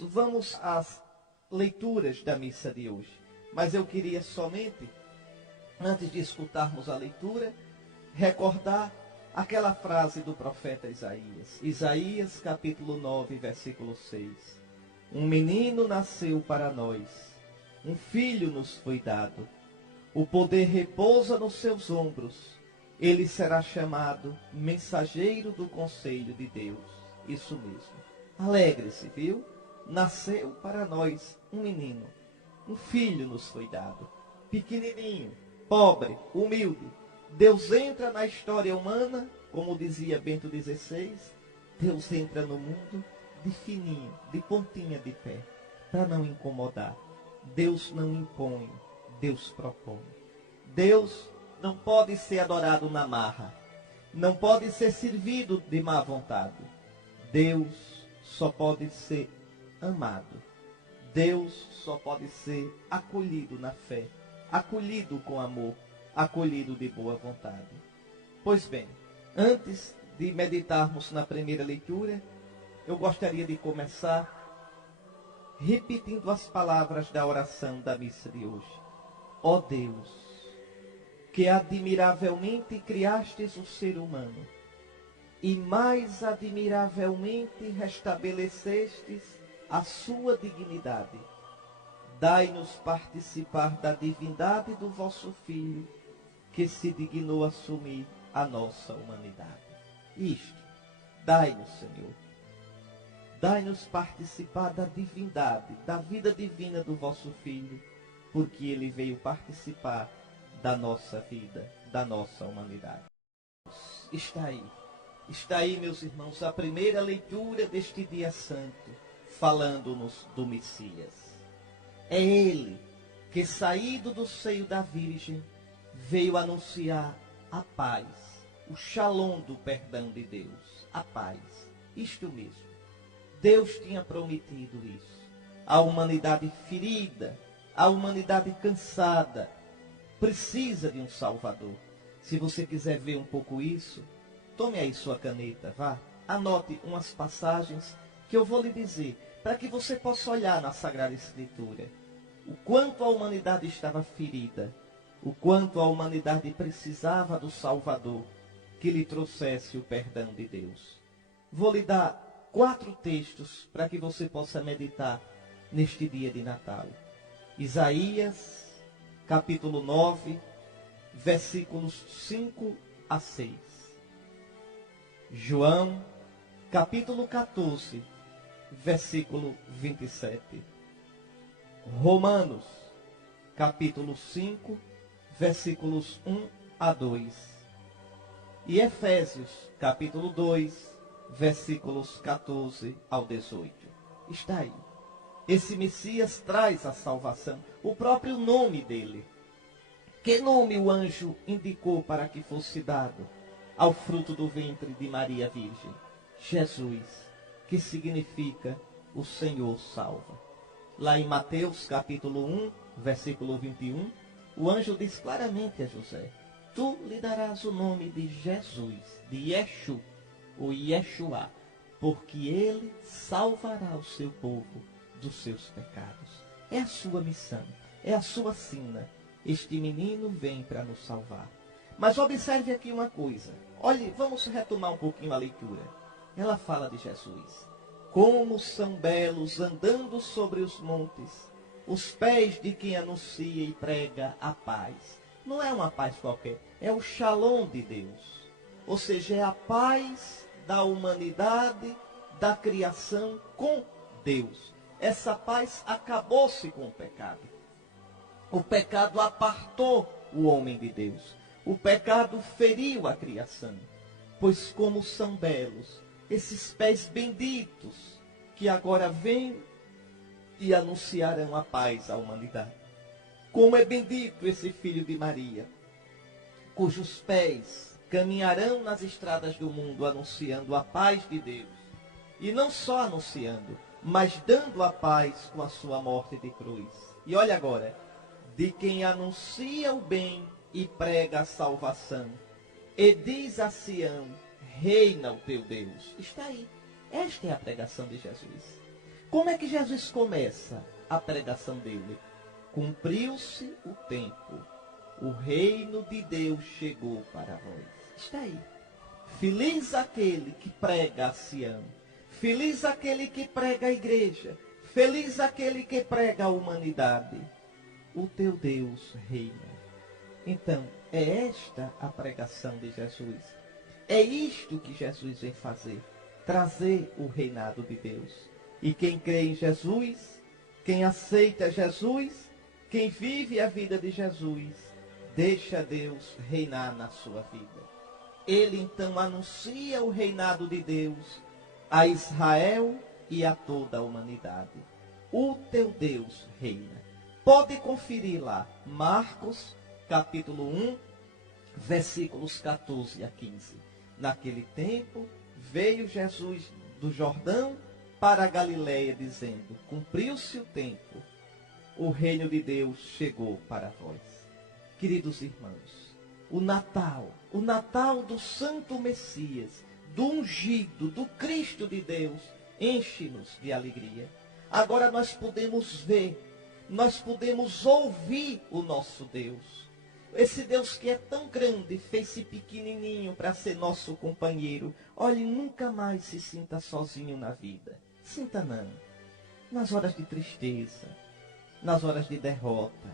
Vamos às leituras da missa de hoje. Mas eu queria somente, antes de escutarmos a leitura, recordar aquela frase do profeta Isaías. Isaías capítulo 9, versículo 6. Um menino nasceu para nós, um filho nos foi dado. O poder repousa nos seus ombros. Ele será chamado mensageiro do conselho de Deus. Isso mesmo. Alegre-se, viu? Nasceu para nós um menino. Um filho nos foi dado. Pequenininho, pobre, humilde. Deus entra na história humana, como dizia Bento XVI. Deus entra no mundo de fininho, de pontinha de pé, para não incomodar. Deus não impõe, Deus propõe. Deus não pode ser adorado na marra. Não pode ser servido de má vontade. Deus só pode ser amado. Deus só pode ser acolhido na fé, acolhido com amor, acolhido de boa vontade. Pois bem, antes de meditarmos na primeira leitura, eu gostaria de começar repetindo as palavras da oração da missa de hoje. Ó Deus, que admiravelmente criastes o ser humano, e mais admiravelmente restabelecestes a sua dignidade, dai-nos participar da divindade do vosso Filho, que se dignou assumir a nossa humanidade. Isto, dai-nos, Senhor. Dai-nos participar da divindade, da vida divina do vosso Filho, porque ele veio participar da nossa vida, da nossa humanidade. Está aí, meus irmãos, a primeira leitura deste dia santo, falando-nos do Messias. É ele que, saído do seio da Virgem, veio anunciar a paz, o shalom do perdão de Deus, a paz. Isto mesmo. Deus tinha prometido isso. A humanidade ferida, a humanidade cansada, precisa de um Salvador. Se você quiser ver um pouco isso, tome aí sua caneta, vá. Anote umas passagens que eu vou lhe dizer, para que você possa olhar na Sagrada Escritura. O quanto a humanidade estava ferida, o quanto a humanidade precisava do Salvador, que lhe trouxesse o perdão de Deus. Vou lhe dar 4 textos para que você possa meditar neste dia de Natal. Isaías, capítulo 9, versículos 5 a 6. João, capítulo 14, versículo 27. Romanos, capítulo 5, versículos 1 a 2. E Efésios, capítulo 2, versículos 14 ao 18. Está aí. Esse Messias traz a salvação, o próprio nome dele. Que nome o anjo indicou para que fosse dado ao fruto do ventre de Maria Virgem? Jesus, que significa o Senhor salva. Lá em Mateus capítulo 1, versículo 21, o anjo diz claramente a José: tu lhe darás o nome de Jesus, de Yeshu, ou Yeshua, porque ele salvará o seu povo dos seus pecados. É a sua missão, é a sua sina. Este menino vem para nos salvar. Mas observe aqui uma coisa. Olhe, vamos retomar um pouquinho a leitura. Ela fala de Jesus. Como são belos andando sobre os montes os pés de quem anuncia e prega a paz. Não é uma paz qualquer, é o shalom de Deus. Ou seja, é a paz da humanidade, da criação com Deus. Essa paz acabou-se com o pecado. O pecado apartou o homem de Deus. O pecado feriu a criação. Pois como são belos esses pés benditos que agora vêm e anunciarão a paz à humanidade. Como é bendito esse filho de Maria, cujos pés caminharão nas estradas do mundo anunciando a paz de Deus. E não só anunciando, mas dando a paz com a sua morte de cruz. E olha agora, de quem anuncia o bem e prega a salvação, e diz a Sião: reina o teu Deus. Está aí. Esta é a pregação de Jesus. Como é que Jesus começa a pregação dele? Cumpriu-se o tempo. O reino de Deus chegou para vós. Está aí. Feliz aquele que prega a Sião. Feliz aquele que prega a igreja. Feliz aquele que prega a humanidade. O teu Deus reina. Então, é esta a pregação de Jesus. É isto que Jesus vem fazer. Trazer o reinado de Deus. E quem crê em Jesus, quem aceita Jesus, quem vive a vida de Jesus, deixa Deus reinar na sua vida. Ele então anuncia o reinado de Deus a Israel e a toda a humanidade. O teu Deus reina. Pode conferir lá, Marcos, capítulo 1, versículos 14 a 15. Naquele tempo, veio Jesus do Jordão para a Galileia, dizendo: cumpriu-se o tempo, o reino de Deus chegou para vós. Queridos irmãos, o Natal do Santo Messias, do ungido, do Cristo de Deus, enche-nos de alegria. Agora nós podemos ver, nós podemos ouvir o nosso Deus. Esse Deus que é tão grande, fez-se pequenininho para ser nosso companheiro. Olhe, nunca mais se sinta sozinho na vida. Sinta não. Nas horas de tristeza, nas horas de derrota,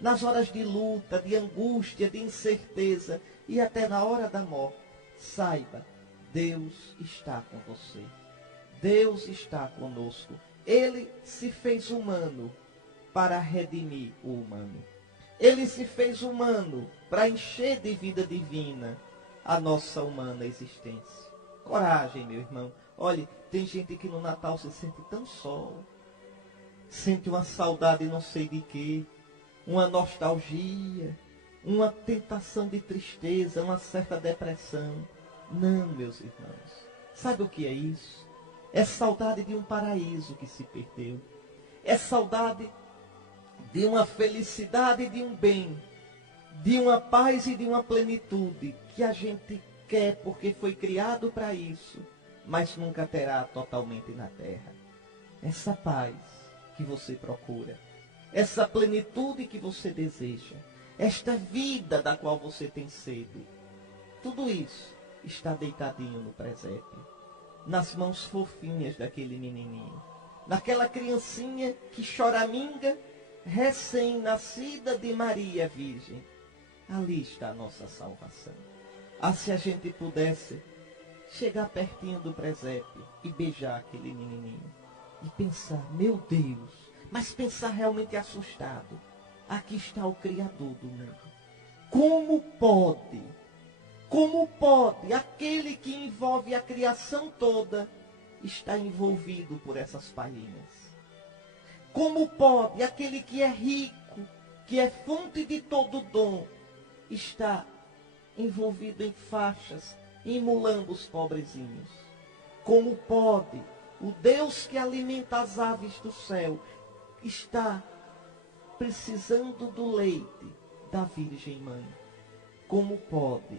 nas horas de luta, de angústia, de incerteza e até na hora da morte. Saiba, Deus está com você. Deus está conosco. Ele se fez humano para redimir o humano. Ele se fez humano para encher de vida divina a nossa humana existência. Coragem, meu irmão. Olhe, tem gente que no Natal se sente tão só. Sente uma saudade não sei de quê. Uma nostalgia. Uma tentação de tristeza. Uma certa depressão. Não, meus irmãos. Sabe o que é isso? É saudade de um paraíso que se perdeu. É saudade de uma felicidade e de um bem, de uma paz e de uma plenitude que a gente quer porque foi criado para isso, mas nunca terá totalmente na terra. Essa paz que você procura, essa plenitude que você deseja, esta vida da qual você tem sede, tudo isso está deitadinho no presépio, nas mãos fofinhas daquele menininho, naquela criancinha que choraminga, recém-nascida de Maria Virgem. Ali está a nossa salvação. Ah, se a gente pudesse chegar pertinho do presépio e beijar aquele menininho e pensar, meu Deus, mas pensar realmente assustado, aqui está o Criador do mundo. Como pode aquele que envolve a criação toda estar envolvido por essas palhinhas? Como pode aquele que é rico, que é fonte de todo dom, estar envolvido em faixas, imolando os pobrezinhos? Como pode o Deus que alimenta as aves do céu estar precisando do leite da Virgem Mãe? Como pode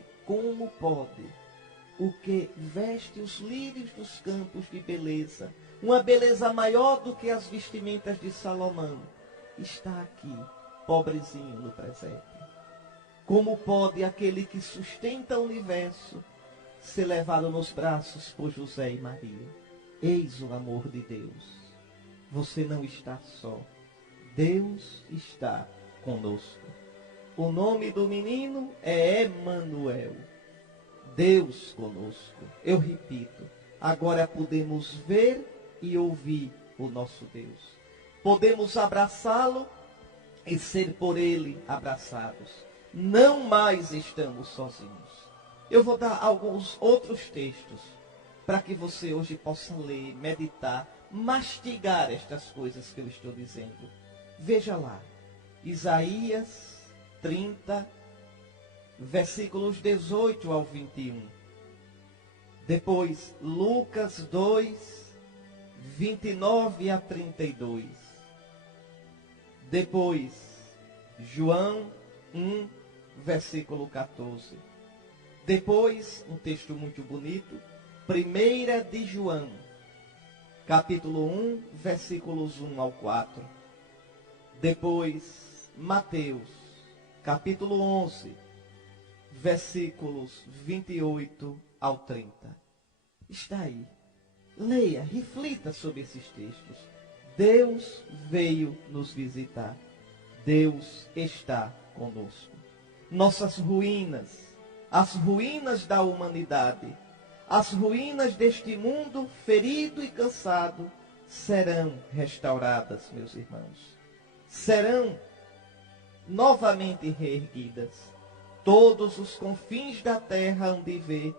o que veste os lírios dos campos de beleza, uma beleza maior do que as vestimentas de Salomão, está aqui, pobrezinho no presépio? Como pode aquele que sustenta o universo ser levado nos braços por José e Maria? Eis o amor de Deus. Você não está só. Deus está conosco. O nome do menino é Emanuel. Deus conosco. Eu repito, agora podemos ver e ouvir o nosso Deus. Podemos abraçá-lo e ser por ele abraçados. Não mais estamos sozinhos. Eu vou dar alguns outros textos para que você hoje possa ler, meditar, mastigar estas coisas que eu estou dizendo. Veja lá, Isaías 30, versículos 18 ao 21. Depois, Lucas 2, 29 a 32. Depois, João 1, versículo 14. Depois, um texto muito bonito, 1 de João, capítulo 1, versículos 1 ao 4. Depois, Mateus, capítulo 11, versículos 28 ao 30. Está aí. Leia, reflita sobre esses textos. Deus veio nos visitar. Deus está conosco. Nossas ruínas, as ruínas da humanidade, as ruínas deste mundo ferido e cansado, serão restauradas, meus irmãos. Serão novamente reerguidas. Todos os confins da terra hão de ver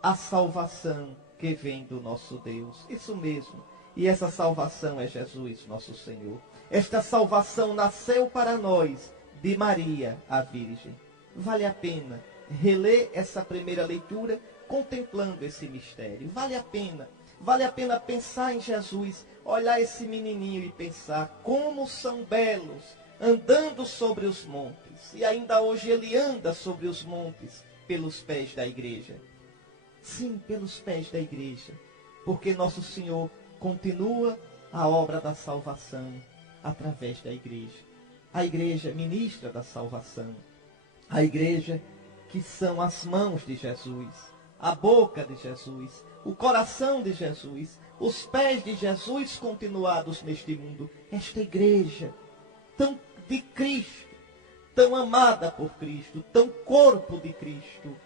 a salvação que vem do nosso Deus. Isso mesmo. E essa salvação é Jesus, nosso Senhor. Esta salvação nasceu para nós de Maria, a Virgem. Vale a pena reler essa primeira leitura contemplando esse mistério. Vale a pena pensar em Jesus, olhar esse menininho e pensar como são belos, andando sobre os montes. E ainda hoje ele anda sobre os montes pelos pés da igreja. Sim, pelos pés da igreja. Porque nosso Senhor continua a obra da salvação através da igreja. A igreja ministra da salvação. A igreja que são as mãos de Jesus, a boca de Jesus, o coração de Jesus, os pés de Jesus continuados neste mundo. Esta igreja tão de Cristo, tão amada por Cristo, tão corpo de Cristo,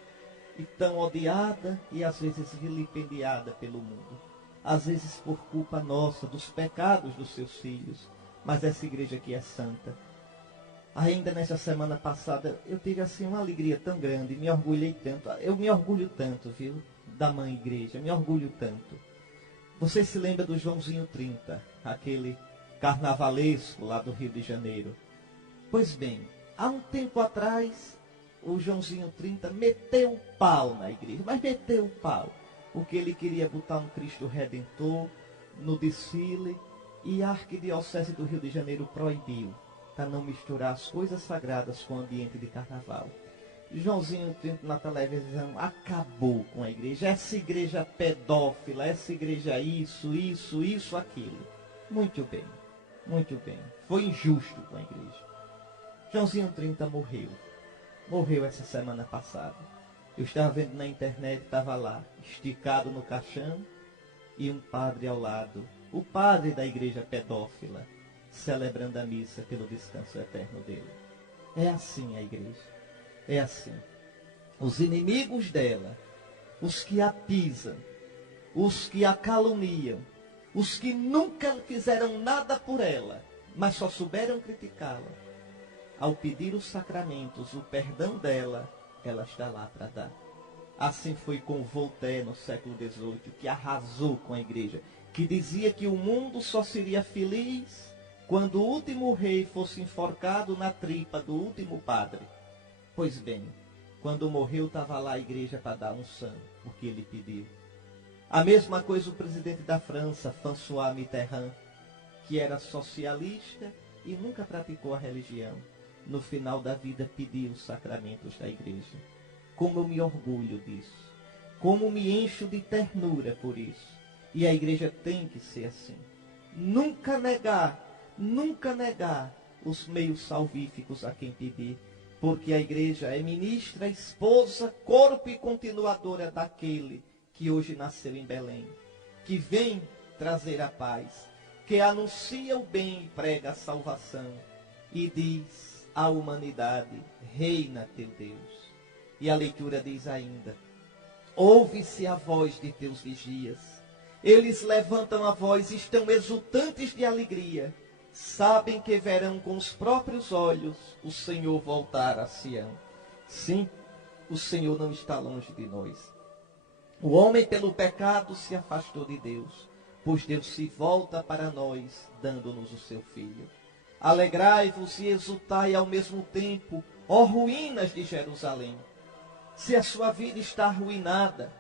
e tão odiada e às vezes vilipendiada pelo mundo. Às vezes por culpa nossa, dos pecados dos seus filhos. Mas essa igreja aqui é santa. Ainda nessa semana passada, eu tive assim uma alegria tão grande, me orgulhei tanto. Eu me orgulho tanto, viu, da mãe igreja, me orgulho tanto. Você se lembra do Joãozinho 30, aquele carnavalesco lá do Rio de Janeiro? Pois bem, há um tempo atrás, o Joãozinho 30 meteu o pau na igreja, mas meteu o pau, porque ele queria botar um Cristo Redentor no desfile, e a Arquidiocese do Rio de Janeiro proibiu, para não misturar as coisas sagradas com o ambiente de carnaval. Joãozinho 30 na televisão acabou com a igreja. Essa igreja pedófila, essa igreja isso, aquilo. Muito bem, muito bem. Foi injusto com a igreja. Joãozinho 30 morreu. Morreu essa semana passada. Eu estava vendo na internet, estava lá, esticado no caixão, e um padre ao lado, o padre da igreja pedófila, celebrando a missa pelo descanso eterno dele. É assim a igreja. É assim. Os inimigos dela, os que a pisam, os que a caluniam, os que nunca fizeram nada por ela, mas só souberam criticá-la, ao pedir os sacramentos, o perdão dela, ela está lá para dar. Assim foi com Voltaire no século XVIII, que arrasou com a igreja, que dizia que o mundo só seria feliz quando o último rei fosse enforcado na tripa do último padre. Pois bem, quando morreu estava lá a igreja para dar unção, porque ele pediu. A mesma coisa o presidente da França, François Mitterrand, que era socialista e nunca praticou a religião. No final da vida pediu os sacramentos da igreja. Como eu me orgulho disso. Como me encho de ternura por isso. E a igreja tem que ser assim. Nunca negar os meios salvíficos a quem pedir. Porque a igreja é ministra, esposa, corpo e continuadora daquele que hoje nasceu em Belém. Que vem trazer a paz. Que anuncia o bem e prega a salvação. E diz à humanidade, reina teu Deus. E a leitura diz ainda, ouve-se a voz de teus vigias. Eles levantam a voz, estão exultantes de alegria. Sabem que verão com os próprios olhos o Senhor voltar a Sião. Sim, o Senhor não está longe de nós. O homem pelo pecado se afastou de Deus, pois Deus se volta para nós, dando-nos o seu Filho. Alegrai-vos e exultai ao mesmo tempo, ó ruínas de Jerusalém. Se a sua vida está arruinada,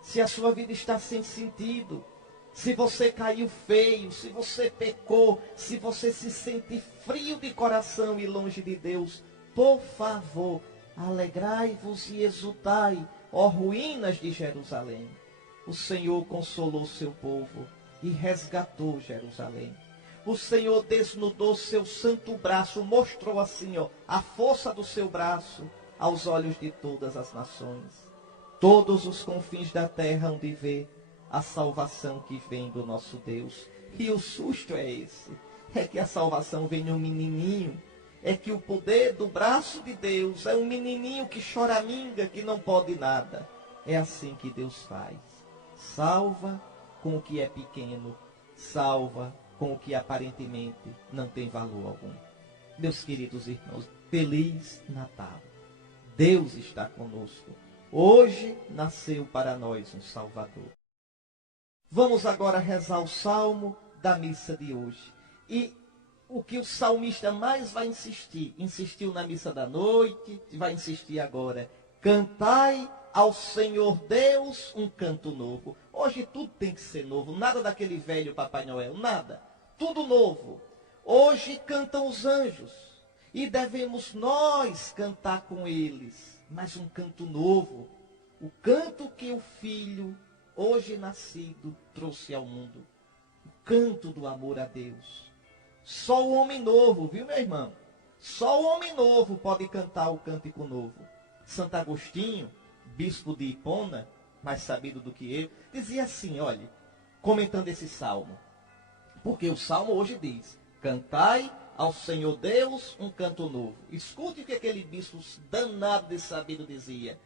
se a sua vida está sem sentido, se você caiu feio, se você pecou, se você se sente frio de coração e longe de Deus, por favor, alegrai-vos e exultai, ó ruínas de Jerusalém. O Senhor consolou seu povo, e resgatou Jerusalém. O Senhor desnudou seu santo braço, mostrou assim, a força do seu braço aos olhos de todas as nações. Todos os confins da terra hão de ver a salvação que vem do nosso Deus. E o susto é esse, é que a salvação vem de um menininho, é que o poder do braço de Deus é um menininho que choraminga, que não pode nada. É assim que Deus faz. Salva com o que é pequeno, salva com o que aparentemente não tem valor algum. Meus queridos irmãos, Feliz Natal. Deus está conosco. Hoje nasceu para nós um Salvador. Vamos agora rezar o salmo da missa de hoje. E o que o salmista mais vai insistir, insistiu na missa da noite, vai insistir agora: cantai ao Senhor Deus um canto novo. Hoje tudo tem que ser novo, nada daquele velho Papai Noel, nada. Tudo novo. Hoje cantam os anjos e devemos nós cantar com eles, mas um canto novo. O canto que o Filho, hoje nascido, trouxe ao mundo. O canto do amor a Deus. Só o homem novo, viu, meu irmão? Só o homem novo pode cantar o cântico novo. Santo Agostinho, bispo de Hipona, mais sabido do que eu, dizia assim, olhe, comentando esse salmo. Porque o salmo hoje diz: cantai ao Senhor Deus um canto novo. Escute o que aquele bispo danado de sabido dizia: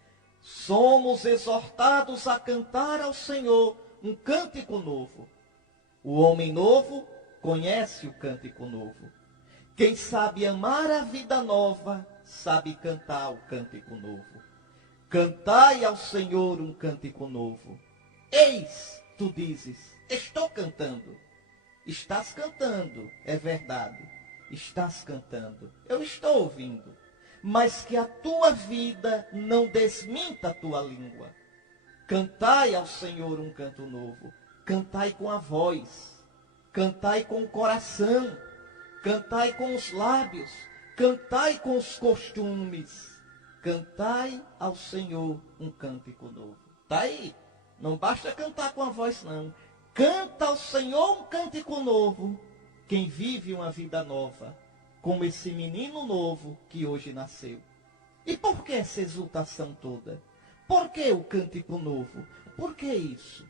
somos exortados a cantar ao Senhor um cântico novo. O homem novo conhece o cântico novo. Quem sabe amar a vida nova, sabe cantar o cântico novo. Cantai ao Senhor um cântico novo. Eis, tu dizes, estou cantando. Estás cantando, é verdade. Estás cantando. Eu estou ouvindo. Mas que a tua vida não desminta a tua língua. Cantai ao Senhor um canto novo. Cantai com a voz. Cantai com o coração. Cantai com os lábios. Cantai com os costumes. Cantai ao Senhor um cântico novo. Está aí. Não basta cantar com a voz, não. Canta ao Senhor um cântico novo. Quem vive uma vida nova, como esse menino novo que hoje nasceu. E por que essa exultação toda? Por que o cântico novo? Por que isso?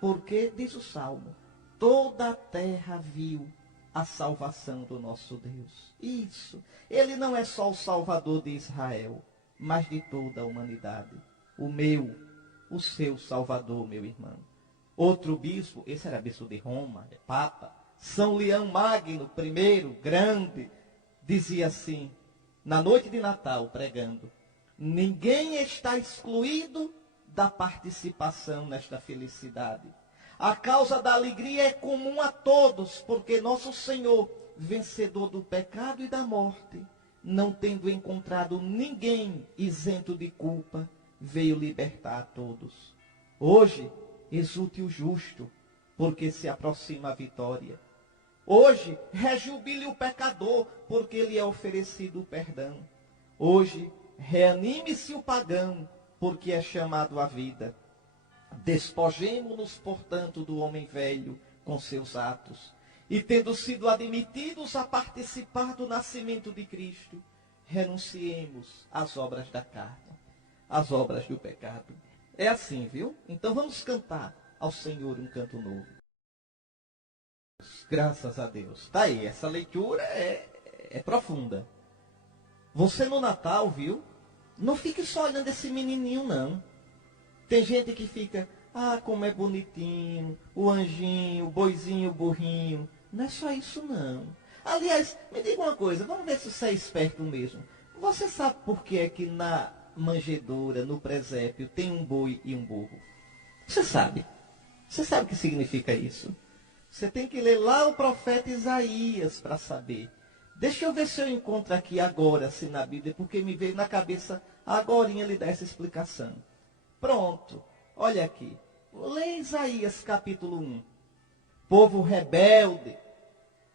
Porque, diz o Salmo, toda a terra viu a salvação do nosso Deus. Isso. Ele não é só o Salvador de Israel, mas de toda a humanidade. O meu, o seu Salvador, meu irmão. Outro bispo, esse era bispo de Roma, Papa, São Leão Magno, primeiro, grande, dizia assim, na noite de Natal, pregando: ninguém está excluído da participação nesta felicidade. A causa da alegria é comum a todos, porque nosso Senhor, vencedor do pecado e da morte, não tendo encontrado ninguém isento de culpa, veio libertar a todos. Hoje, exulte o justo, porque se aproxima a vitória. Hoje, rejubile o pecador, porque lhe é oferecido o perdão. Hoje, reanime-se o pagão, porque é chamado à vida. Despojemo-nos, portanto, do homem velho com seus atos, e tendo sido admitidos a participar do nascimento de Cristo, renunciemos às obras da carne, às obras do pecado. É assim, viu? Então vamos cantar ao Senhor um canto novo. Graças a Deus. Tá aí, essa leitura é profunda. Você no Natal, viu? Não fique só olhando esse menininho, não. Tem gente que fica, como é bonitinho, o anjinho, o boizinho, o burrinho. Não é só isso, não. Aliás, me diga uma coisa, vamos ver se você é esperto mesmo. Você sabe por que é que na manjedoura, no presépio, tem um boi e um burro? Você sabe? Você sabe o que significa isso? Você tem que ler lá o profeta Isaías para saber. Deixa eu ver se eu encontro aqui agora, assim, na Bíblia, porque me veio na cabeça agorinha lhe dar essa explicação. Pronto, olha aqui. Lê Isaías capítulo 1. Povo rebelde,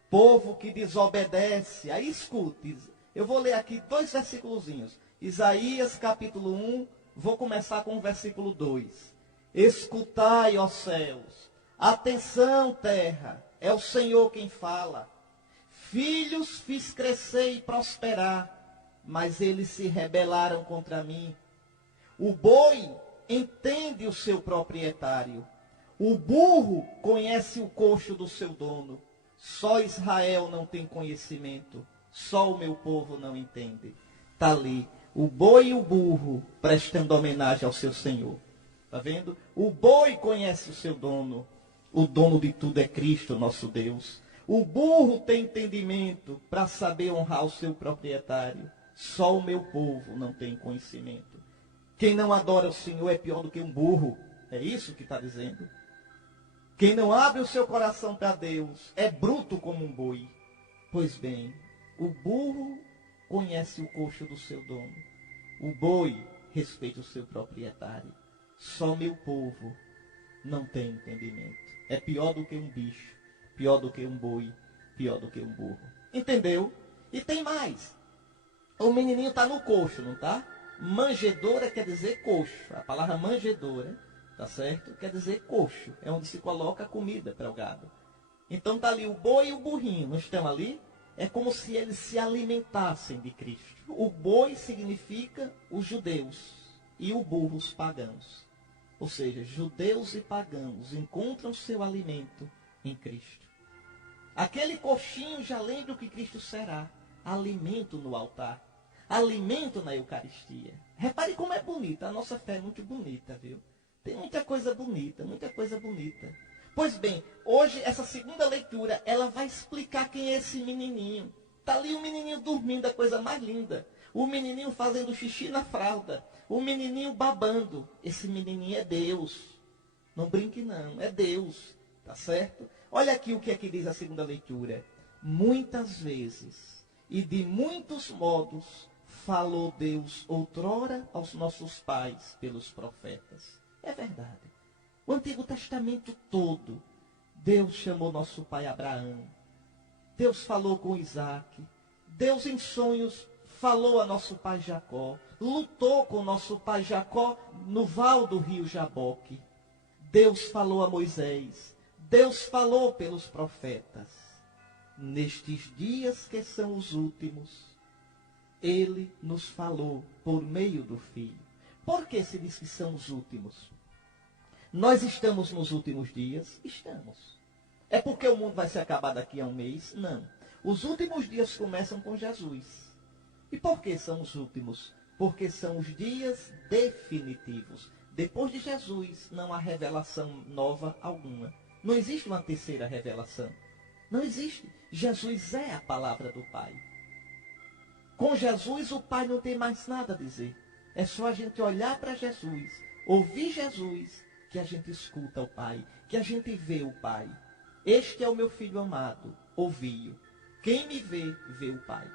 povo que desobedece. Aí escute, eu vou ler aqui 2 versículozinhos. Isaías capítulo 1, vou começar com o versículo 2. Escutai, ó céus, Atenção, terra, é o Senhor quem fala. Filhos fiz crescer e prosperar, mas eles se rebelaram contra mim. O boi entende o seu proprietário. O burro conhece o coxo do seu dono. Só Israel não tem conhecimento. Só o meu povo não entende. Está ali o boi e o burro prestando homenagem ao seu Senhor. Está vendo? O boi conhece o seu dono. O dono de tudo é Cristo, nosso Deus. O burro tem entendimento para saber honrar o seu proprietário. Só o meu povo não tem conhecimento. Quem não adora o Senhor é pior do que um burro. É isso que está dizendo. Quem não abre o seu coração para Deus é bruto como um boi. Pois bem, o burro conhece o coxo do seu dono. O boi respeita o seu proprietário. Só meu povo não tem entendimento. É pior do que um bicho, pior do que um boi, pior do que um burro. Entendeu? E tem mais. O menininho está no coxo, não está? Manjedoura quer dizer coxo. A palavra manjedoura, tá certo? Quer dizer coxo. É onde se coloca a comida para o gado. Então está ali o boi e o burrinho, não estão ali? É como se eles se alimentassem de Cristo. O boi significa os judeus e o burro os pagãos. Ou seja, judeus e pagãos encontram seu alimento em Cristo. Aquele coxinho já lembra o que Cristo será. Alimento no altar. Alimento na Eucaristia. Repare como é bonita. A nossa fé é muito bonita, viu? Tem muita coisa bonita, muita coisa bonita. Pois bem, hoje essa segunda leitura, ela vai explicar quem é esse menininho. Está ali o menininho dormindo, a coisa mais linda. O menininho fazendo xixi na fralda. O menininho babando. Esse menininho é Deus. Não brinque não, é Deus. Tá certo? Olha aqui o que é que diz a segunda leitura. Muitas vezes e de muitos modos falou Deus outrora aos nossos pais pelos profetas. É verdade. O Antigo Testamento todo, Deus chamou nosso pai Abraão. Deus falou com Isaac. Deus em sonhos falou a nosso pai Jacó. Lutou com nosso pai Jacó no val do rio Jaboque. Deus falou a Moisés. Deus falou pelos profetas. Nestes dias que são os últimos, Ele nos falou por meio do Filho. Por que se diz que são os últimos? Nós estamos nos últimos dias? Estamos. É porque o mundo vai se acabar daqui a um mês? Não. Os últimos dias começam com Jesus. E por que são os últimos? Porque são os dias definitivos. Depois de Jesus, não há revelação nova alguma. Não existe uma terceira revelação. Não existe. Jesus é a palavra do Pai. Com Jesus, o Pai não tem mais nada a dizer. É só a gente olhar para Jesus, ouvir Jesus, que a gente escuta o Pai, que a gente vê o Pai. Este é o meu filho amado, ouvi-o. Quem me vê, vê o Pai.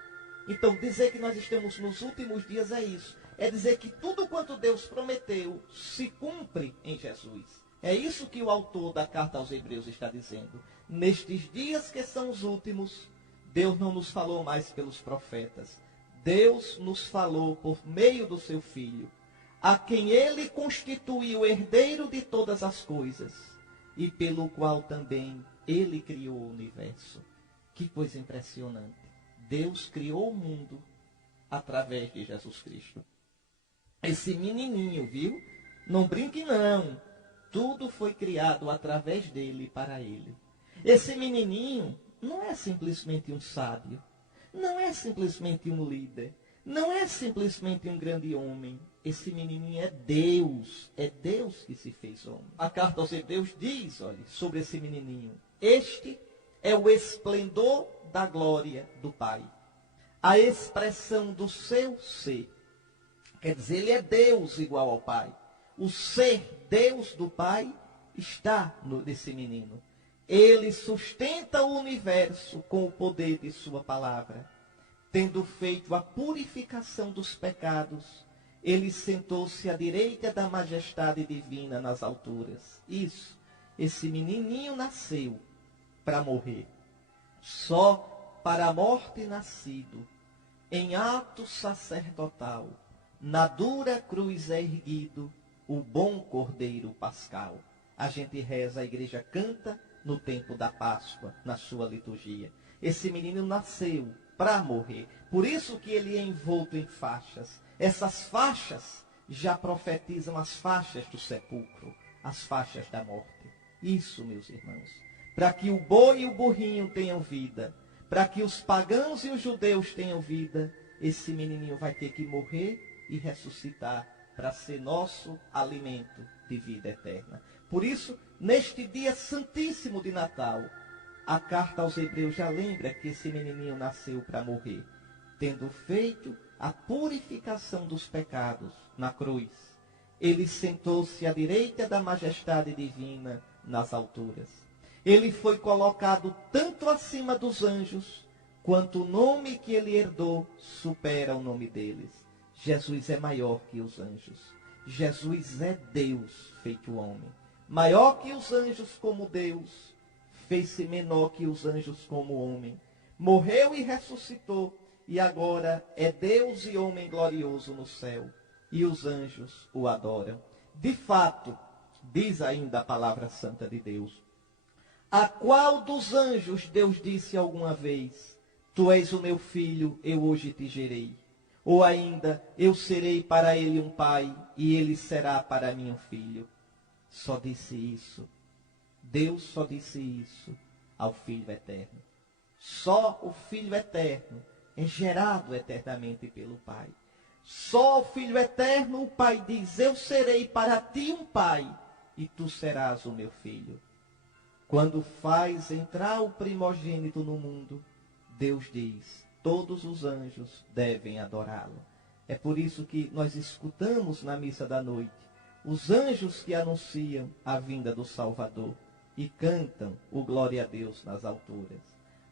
Então, dizer que nós estamos nos últimos dias é isso. É dizer que tudo quanto Deus prometeu se cumpre em Jesus. É isso que o autor da carta aos Hebreus está dizendo. Nestes dias que são os últimos, Deus não nos falou mais pelos profetas. Deus nos falou por meio do seu Filho, a quem Ele constituiu herdeiro de todas as coisas, e pelo qual também Ele criou o universo. Que coisa impressionante. Deus criou o mundo através de Jesus Cristo. Esse menininho, viu? Não brinque não. Tudo foi criado através dele e para ele. Esse menininho não é simplesmente um sábio. Não é simplesmente um líder. Não é simplesmente um grande homem. Esse menininho é Deus. É Deus que se fez homem. A carta aos Hebreus diz, olha, sobre esse menininho. Este é o esplendor da glória do Pai. A expressão do seu ser. Quer dizer, ele é Deus igual ao Pai. O ser Deus do Pai está nesse menino. Ele sustenta o universo com o poder de sua palavra. Tendo feito a purificação dos pecados, ele sentou-se à direita da majestade divina nas alturas. Isso, esse menininho nasceu para morrer. Só para a morte nascido, em ato sacerdotal, na dura cruz é erguido o bom Cordeiro Pascal. a gente reza, a igreja canta no tempo da Páscoa, na sua liturgia. Esse menino nasceu para morrer. Por isso que ele é envolto em faixas. Essas faixas já profetizam as faixas do sepulcro, as faixas da morte. Isso, meus irmãos, para que o boi e o burrinho tenham vida, para que os pagãos e os judeus tenham vida, esse menininho vai ter que morrer e ressuscitar para ser nosso alimento de vida eterna. Por isso, neste dia santíssimo de Natal, a carta aos Hebreus já lembra que esse menininho nasceu para morrer, tendo feito a purificação dos pecados na cruz. Ele sentou-se à direita da majestade divina nas alturas. Ele foi colocado tanto acima dos anjos, quanto o nome que ele herdou supera o nome deles. Jesus é maior que os anjos. Jesus é Deus feito homem. Maior que os anjos como Deus, fez-se menor que os anjos como homem. Morreu e ressuscitou, e agora é Deus e homem glorioso no céu. E os anjos o adoram. De fato, diz ainda a palavra santa de Deus, a qual dos anjos Deus disse alguma vez, tu és o meu filho, eu hoje te gerei. Ou ainda, eu serei para ele um pai, e ele será para mim um filho. Só disse isso. Deus só disse isso ao Filho Eterno. Só o Filho Eterno é gerado eternamente pelo Pai. Só o Filho Eterno, o Pai diz, eu serei para ti um pai, e tu serás o meu filho. Quando faz entrar o primogênito no mundo, Deus diz, todos os anjos devem adorá-lo. É por isso que nós escutamos na missa da noite os anjos que anunciam a vinda do Salvador e cantam o glória a Deus nas alturas.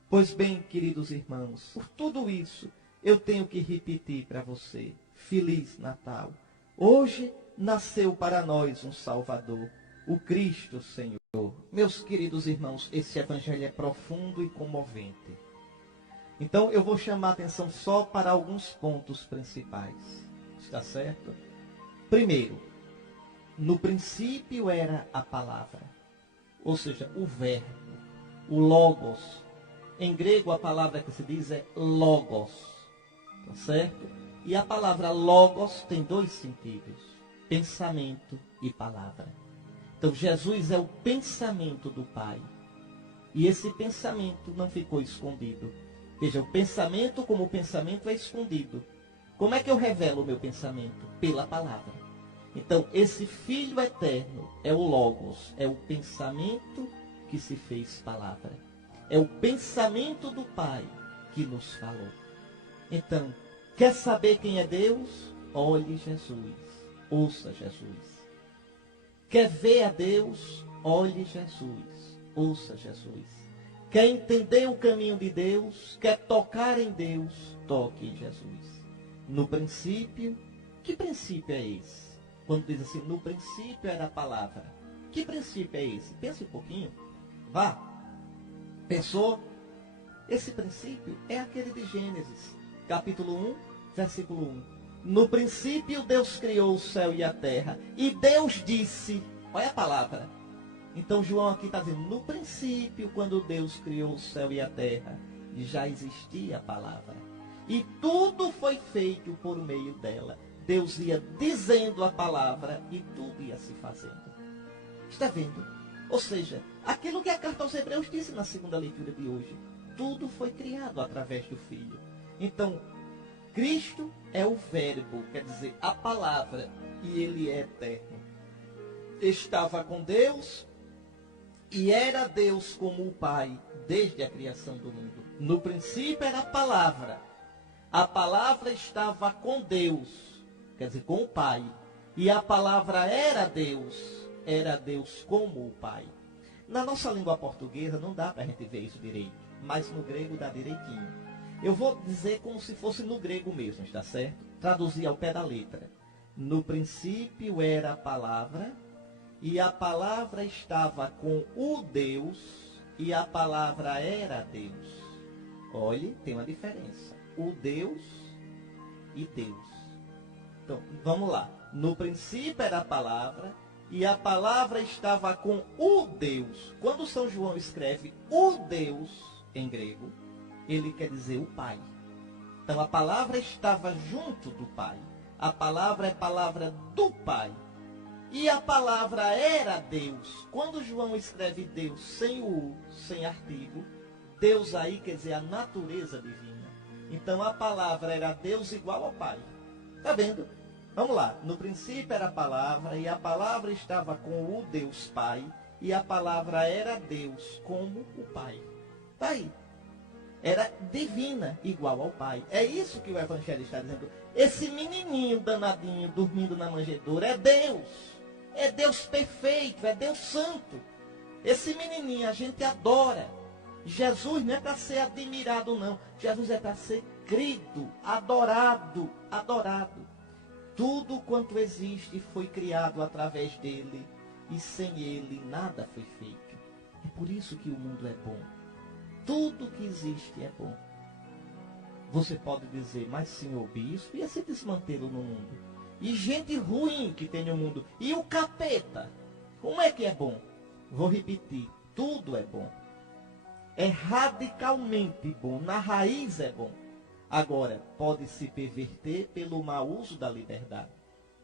Pois bem, queridos irmãos, por tudo isso eu tenho que repetir para você, Feliz Natal. Hoje nasceu para nós um Salvador, o Cristo Senhor. Meus queridos irmãos, esse evangelho é profundo e comovente. Então eu vou chamar a atenção só para alguns pontos principais. Está certo? Primeiro, no princípio era a palavra, ou seja, o verbo, o logos. Em grego a palavra que se diz é logos, tá certo? E a palavra logos tem dois sentidos, pensamento e palavra. Então Jesus é o pensamento do Pai. E esse pensamento não ficou escondido. Veja, o pensamento como pensamento é escondido. Como é que eu revelo o meu pensamento? Pela palavra. Então, esse Filho Eterno é o Logos, é o pensamento que se fez palavra. É o pensamento do Pai que nos falou. Então, quer saber quem é Deus? Olhe Jesus, ouça Jesus. Quer ver a Deus? Olhe Jesus, ouça Jesus. Quer entender o caminho de Deus? Quer tocar em Deus? Toque em Jesus. No princípio, que princípio é esse? Quando diz assim, no princípio era a palavra. Que princípio é esse? Pense um pouquinho. Vá. Pensou? Esse princípio é aquele de Gênesis, capítulo 1, versículo 1. No princípio Deus criou o céu e a terra. E Deus disse, olha a palavra. Então João aqui está dizendo, no princípio, quando Deus criou o céu e a terra, já existia a palavra. E tudo foi feito por meio dela. Deus ia dizendo a palavra e tudo ia se fazendo. Está vendo? Ou seja, aquilo que a carta aos Hebreus disse na segunda leitura de hoje. Tudo foi criado através do Filho. Então, Cristo é o verbo, quer dizer, a palavra, e ele é eterno. Estava com Deus e era Deus como o Pai desde a criação do mundo. No princípio era a palavra. A palavra estava com Deus, quer dizer, com o Pai. E a palavra era Deus como o Pai. Na nossa língua portuguesa não dá para a gente ver isso direito, mas no grego dá direitinho. Eu vou dizer como se fosse no grego mesmo, está certo? Traduzir ao pé da letra. No princípio era a palavra, e a palavra estava com o Deus, e a palavra era Deus. Olhe, tem uma diferença. O Deus e Deus. Então, vamos lá. No princípio era a palavra, e a palavra estava com o Deus. Quando São João escreve o Deus em grego, ele quer dizer o Pai. Então a palavra estava junto do Pai. A palavra é palavra do Pai. E a palavra era Deus. Quando João escreve Deus sem o U, sem artigo, Deus aí quer dizer a natureza divina. Então a palavra era Deus igual ao Pai. Está vendo? Vamos lá. No princípio era a palavra, e a palavra estava com o Deus Pai, e a palavra era Deus como o Pai. Está aí. Era divina igual ao Pai. É isso que o Evangelho está dizendo. Esse menininho danadinho dormindo na manjedoura é Deus. É Deus perfeito, é Deus santo. Esse menininho a gente adora. Jesus não é para ser admirado, não. Jesus é para ser crido, adorado, adorado. Tudo quanto existe foi criado através dele, e sem ele nada foi feito. É por isso que o mundo é bom. Tudo que existe é bom. Você pode dizer, mas senhor bispo, e esse desmantelo no mundo? E gente ruim que tem no mundo? E o capeta? Como é que é bom? Vou repetir, tudo é bom. É radicalmente bom, na raiz é bom. Agora, pode se perverter pelo mau uso da liberdade,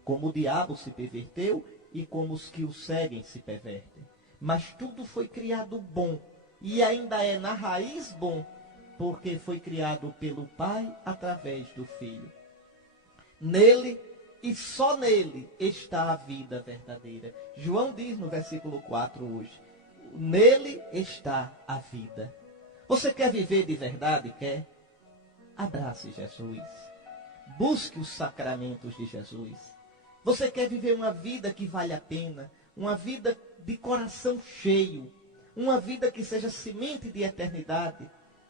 como o diabo se perverteu e como os que o seguem se pervertem. Mas tudo foi criado bom, e ainda é na raiz bom, porque foi criado pelo Pai através do Filho. Nele e só nele está a vida verdadeira. João diz no versículo 4 hoje, nele está a vida. Você quer viver de verdade? Quer? Abrace Jesus. Busque os sacramentos de Jesus. Você quer viver uma vida que vale a pena? Uma vida de coração cheio? Uma vida que seja semente de eternidade?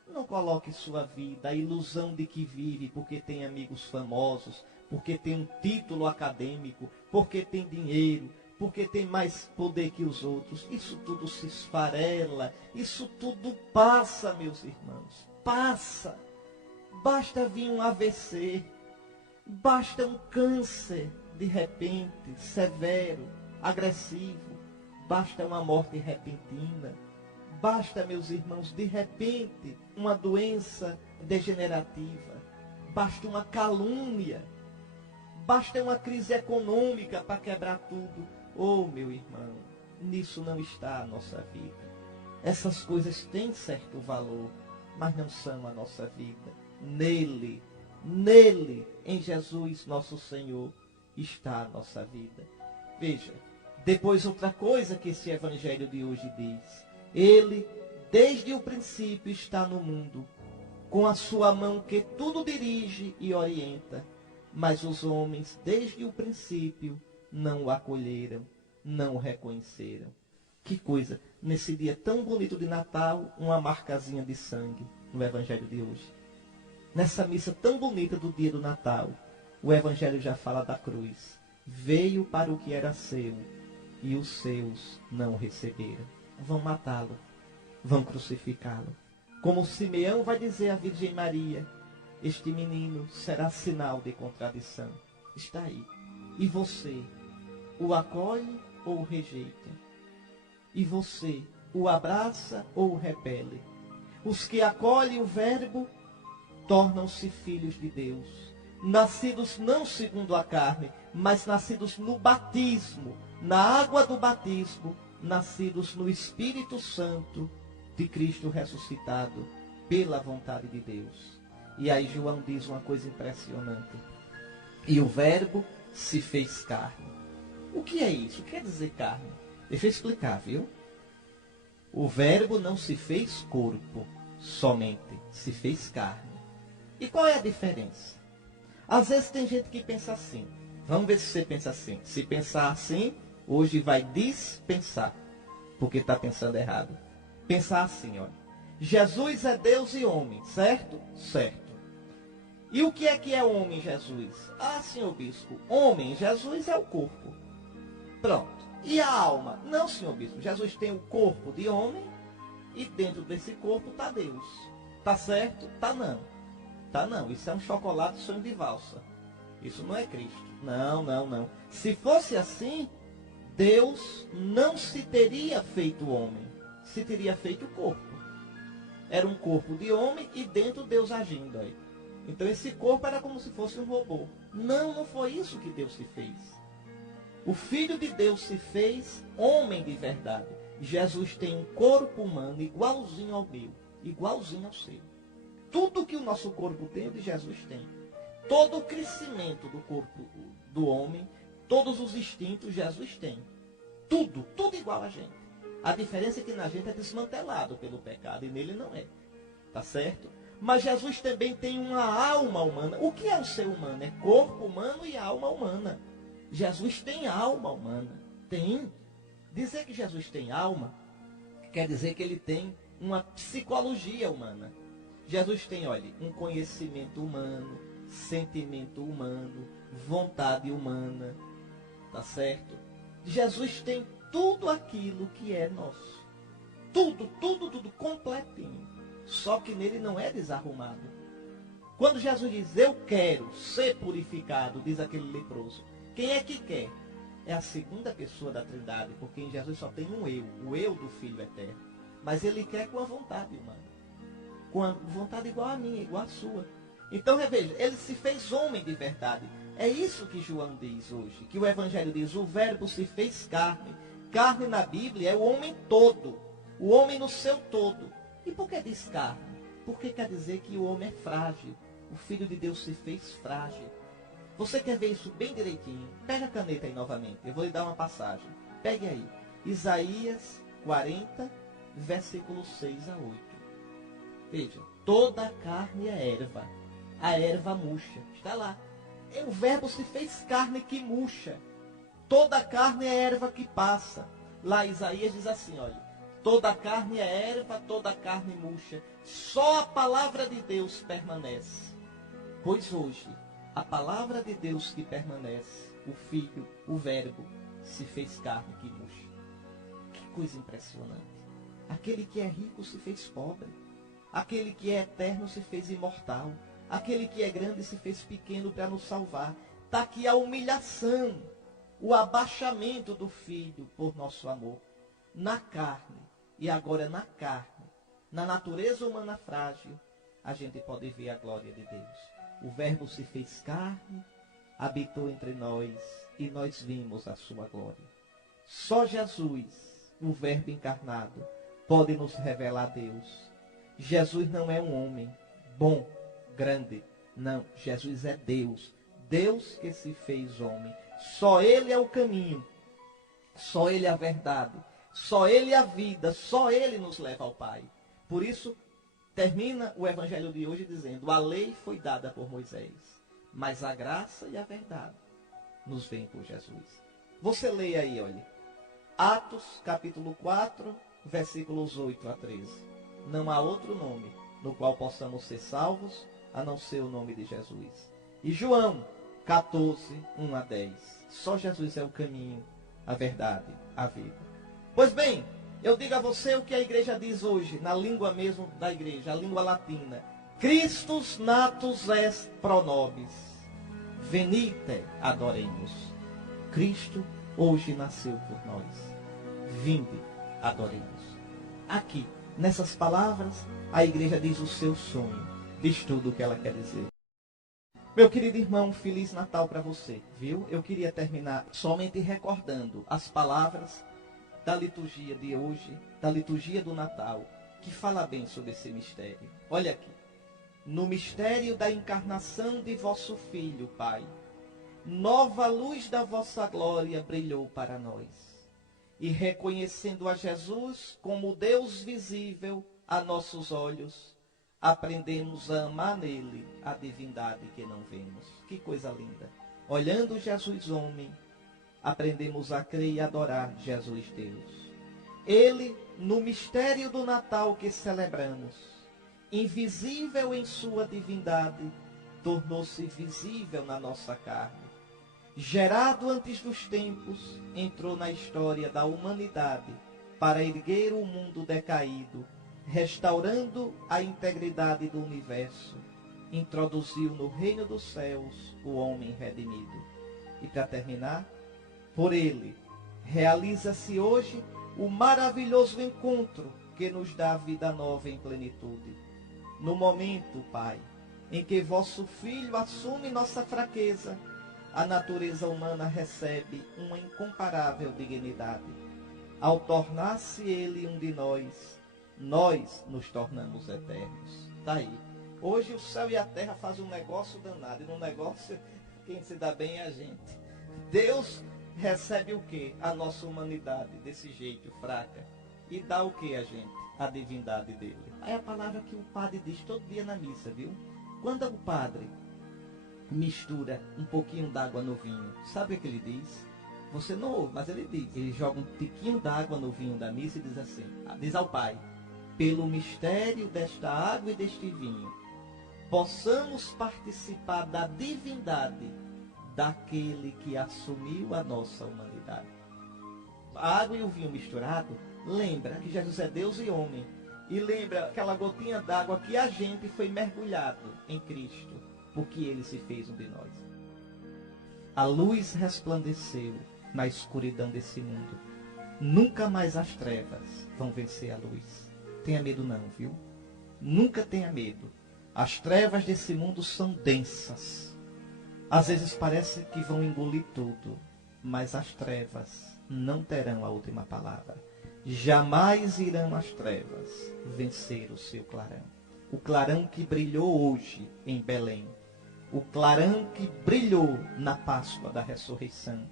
Não coloque sua vida a ilusão de que vive porque tem amigos famosos, porque tem um título acadêmico, porque tem dinheiro, porque tem mais poder que os outros. Isso tudo se esfarela, isso tudo passa, meus irmãos, passa. Basta vir um AVC, basta um câncer de repente, severo, agressivo, basta uma morte repentina, basta, meus irmãos, de repente, uma doença degenerativa, basta uma calúnia, basta uma crise econômica para quebrar tudo. Oh, meu irmão, nisso não está a nossa vida. Essas coisas têm certo valor, mas não são a nossa vida. Nele, em Jesus nosso Senhor, está a nossa vida. Veja, depois outra coisa que esse evangelho de hoje diz. Ele, desde o princípio, está no mundo, com a sua mão que tudo dirige e orienta. Mas os homens, desde o princípio, não o acolheram, não o reconheceram. Que coisa, nesse dia tão bonito de Natal, uma marcazinha de sangue no evangelho de hoje. Nessa missa tão bonita do dia do Natal, o evangelho já fala da cruz. Veio para o que era seu, e os seus não o receberam. Vão matá-lo, vão crucificá-lo. Como Simeão vai dizer à Virgem Maria, este menino será sinal de contradição. Está aí. E você, o acolhe ou o rejeita? E você, o abraça ou o repele? Os que acolhem o Verbo tornam-se filhos de Deus, nascidos não segundo a carne, mas nascidos no batismo, na água do batismo, nascidos no Espírito Santo de Cristo ressuscitado, pela vontade de Deus. E aí João diz uma coisa impressionante. E o Verbo se fez carne. O que é isso? O que quer dizer carne? Deixa eu explicar, viu? O Verbo não se fez corpo somente, se fez carne. E qual é a diferença? Às vezes tem gente que pensa assim. Vamos ver se você pensa assim. Se pensar assim, hoje vai dispensar, porque está pensando errado. Pensar assim, olha. Jesus é Deus e homem, certo? Certo. E o que é homem, Jesus? Ah, senhor bispo, homem, Jesus é o corpo. Pronto. E a alma? Não, senhor bispo, Jesus tem o corpo de homem e dentro desse corpo está Deus. Tá certo? Tá não. Tá não, isso é um chocolate sonho de valsa. Isso não é Cristo. Não. Se fosse assim, Deus não se teria feito homem, se teria feito corpo. Era um corpo de homem e dentro Deus agindo aí. Então esse corpo era como se fosse um robô. Não, não foi isso que Deus se fez. O Filho de Deus se fez homem de verdade. Jesus tem um corpo humano igualzinho ao meu, igualzinho ao seu. Tudo que o nosso corpo tem, o de Jesus tem. Todo o crescimento do corpo do homem, todos os instintos, Jesus tem. Tudo, tudo igual a gente. A diferença é que na gente é desmantelado pelo pecado e nele não é. Tá certo? Mas Jesus também tem uma alma humana. O que é o ser humano? É corpo humano e alma humana. Jesus tem alma humana. Tem. Dizer que Jesus tem alma quer dizer que ele tem uma psicologia humana. Jesus tem, olha, um conhecimento humano, sentimento humano, vontade humana. Tá certo? Jesus tem tudo aquilo que é nosso. Tudo, tudo, tudo completinho. Só que nele não é desarrumado. Quando Jesus diz, eu quero ser purificado, diz aquele leproso. Quem é que quer? É a segunda pessoa da Trindade, porque em Jesus só tem um eu, o eu do Filho eterno. Mas ele quer com a vontade humana. Com a vontade igual a minha, igual a sua. Então, reveja, ele se fez homem de verdade. É isso que João diz hoje, que o Evangelho diz, o verbo se fez carne. Carne na Bíblia é o homem todo, o homem no seu todo. E por que diz carne? Porque quer dizer que o homem é frágil. O Filho de Deus se fez frágil. Você quer ver isso bem direitinho? Pega a caneta aí novamente, eu vou lhe dar uma passagem. Pegue aí, Isaías 40, versículos 6 a 8. Veja, toda a carne é erva, a erva murcha. Está lá. O verbo se fez carne que murcha. Toda a carne é erva que passa. Lá Isaías diz assim, olha, toda a carne é erva, toda a carne murcha. Só a palavra de Deus permanece. Pois hoje, a palavra de Deus que permanece, o Filho, o Verbo, se fez carne que murcha. Que coisa impressionante. Aquele que é rico se fez pobre. Aquele que é eterno se fez imortal. Aquele que é grande se fez pequeno para nos salvar. Está aqui a humilhação, o abaixamento do Filho por nosso amor. Na carne, e agora na carne, na natureza humana frágil, a gente pode ver a glória de Deus. O Verbo se fez carne, habitou entre nós, e nós vimos a sua glória. Só Jesus, o Verbo encarnado, pode nos revelar a Deus. Jesus não é um homem bom, grande. Não, Jesus é Deus. Deus que se fez homem. Só Ele é o caminho. Só Ele é a verdade. Só Ele é a vida. Só Ele nos leva ao Pai. Por isso, termina o Evangelho de hoje dizendo, a lei foi dada por Moisés, mas a graça e a verdade nos vêm por Jesus. Você lê aí, olha, Atos capítulo 4, versículos 8 a 13. Não há outro nome no qual possamos ser salvos, a não ser o nome de Jesus. E João 14, 1 a 10. Só Jesus é o caminho, a verdade, a vida. Pois bem, eu digo a você o que a igreja diz hoje, na língua mesmo da igreja, a língua latina. Christus natus est pro nobis. Venite adoremos. Cristo hoje nasceu por nós. Vinde, adoremos. Aqui, nessas palavras, a igreja diz o seu sonho, diz tudo o que ela quer dizer. Meu querido irmão, Feliz Natal para você, viu? Eu queria terminar somente recordando as palavras da liturgia de hoje, da liturgia do Natal, que fala bem sobre esse mistério. Olha aqui. No mistério da encarnação de vosso Filho, Pai, nova luz da vossa glória brilhou para nós. E reconhecendo a Jesus como Deus visível a nossos olhos, aprendemos a amar nele a divindade que não vemos. Que coisa linda. Olhando Jesus homem, aprendemos a crer e adorar Jesus Deus. Ele, no mistério do Natal que celebramos, invisível em sua divindade, tornou-se visível na nossa carne. Gerado antes dos tempos, entrou na história da humanidade para erguer o mundo decaído, restaurando a integridade do universo. Introduziu no reino dos céus o homem redimido. E para terminar, por ele Realiza-se hoje o maravilhoso encontro que nos dá vida nova em plenitude. No momento, Pai, em que vosso Filho assume nossa fraqueza, a natureza humana recebe uma incomparável dignidade. Ao tornar-se ele um de nós, nós nos tornamos eternos. Está aí. Hoje o céu e a terra fazem um negócio danado, e no negócio quem se dá bem é a gente. Deus recebe o quê? A nossa humanidade, desse jeito, fraca. E dá o que a gente? A divindade dele. É a palavra que o padre diz todo dia na missa, viu? Quando o padre mistura um pouquinho d'água no vinho, sabe o que ele diz? Você não ouve, mas ele diz. Ele joga um tiquinho d'água no vinho da missa e diz assim, diz ao Pai: pelo mistério desta água e deste vinho, possamos participar da divindade daquele que assumiu a nossa humanidade. A água e o vinho misturado lembra que Jesus é Deus e homem. E lembra aquela gotinha d'água que a gente foi mergulhado em Cristo, porque ele se fez um de nós. A luz resplandeceu na escuridão desse mundo. Nunca mais as trevas vão vencer a luz. Tenha medo não, viu? Nunca tenha medo. As trevas desse mundo são densas. Às vezes parece que vão engolir tudo, mas as trevas não terão a última palavra. Jamais irão as trevas vencer o seu clarão. O clarão que brilhou hoje em Belém. O clarão que brilhou na Páscoa da ressurreição.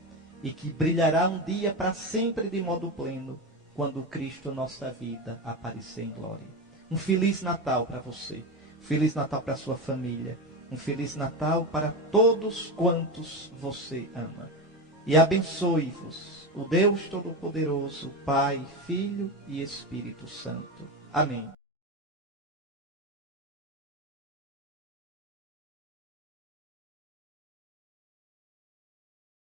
E que brilhará um dia para sempre de modo pleno, quando Cristo, nossa vida, aparecer em glória. Um Feliz Natal para você. Feliz Natal para a sua família. Um Feliz Natal para todos quantos você ama. E abençoe-vos o Deus Todo-Poderoso, Pai, Filho e Espírito Santo. Amém.